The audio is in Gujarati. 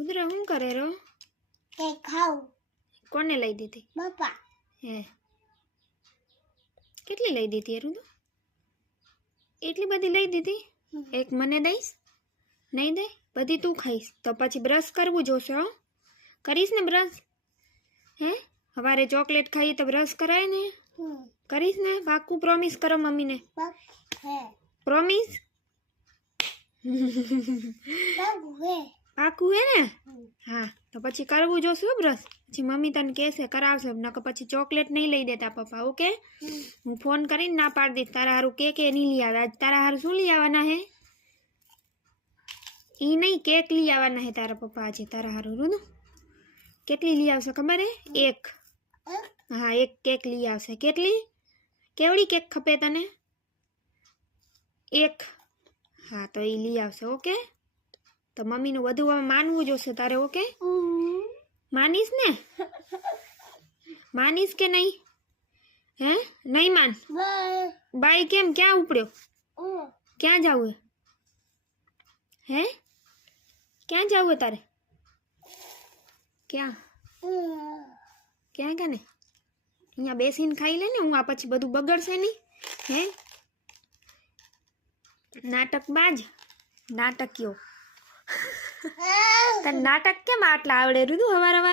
રુદ્ર શું કરે રો? ખાવ. કોને લઈ દીધી? બાપા. હે કેટલી લઈ દીધી રુદ્ર? એટલી બધી લઈ દીધી? એક મને દઈશ? નહીં દે? બધી તું ખાઈશ તો પછી બ્રશ કરવું જોશે. હો કરીશ ને બ્રશ? હે સવારે ચોકલેટ ખાઈ તો બ્રશ કરાય ને? કરીશ ને? પાક્કું પ્રોમિસ કરો મમ્મીને. પ્રોમિસ? પાક્કું હે ને? હા તો પછી કરવું જોશે બ્રશ. પછી મમ્મી તને કહેશે કરાવશે, નકર પછી ચોકલેટ નહીં લઈ દેતા પપ્પા. ઓકે હું ફોન કરીને ના પાડી દઈશ. તારા હારું કેક નહીં લઈ આવે. આજ તારા હારું શું લઈ આવવાના હે? ઈ નહીં, કેક લઈ આવવાના હે તારા પપ્પા આજે તારા હારું. રૂનું કેટલી લઈ આવશે ખબર હે? એક. હા એક કેક લઈ આવશે. કેટલી? કેવડી કેક ખપે તને? એક. હા તો એ લઈ આવશે. ઓકે તો મમ્મીનું બધું માનવું જોશે તારે. ઓકે માનીશ ને? માનીશ કે નહીં? હે નહીં માન? બાય કેમ? ક્યાં ઉપડ્યો? ક્યાં જવું હે? ક્યાં જવું તારે? ક્યાં ક્યાં કે ને? અહીંયા બેસીને ખાઈ લે ને. હું આ પછી બધું બગડશે નહીં. હે નાટક બાજ, નાટકીઓ. તને નાટક કેમ આટલા આવડે રૂદુ? હવાર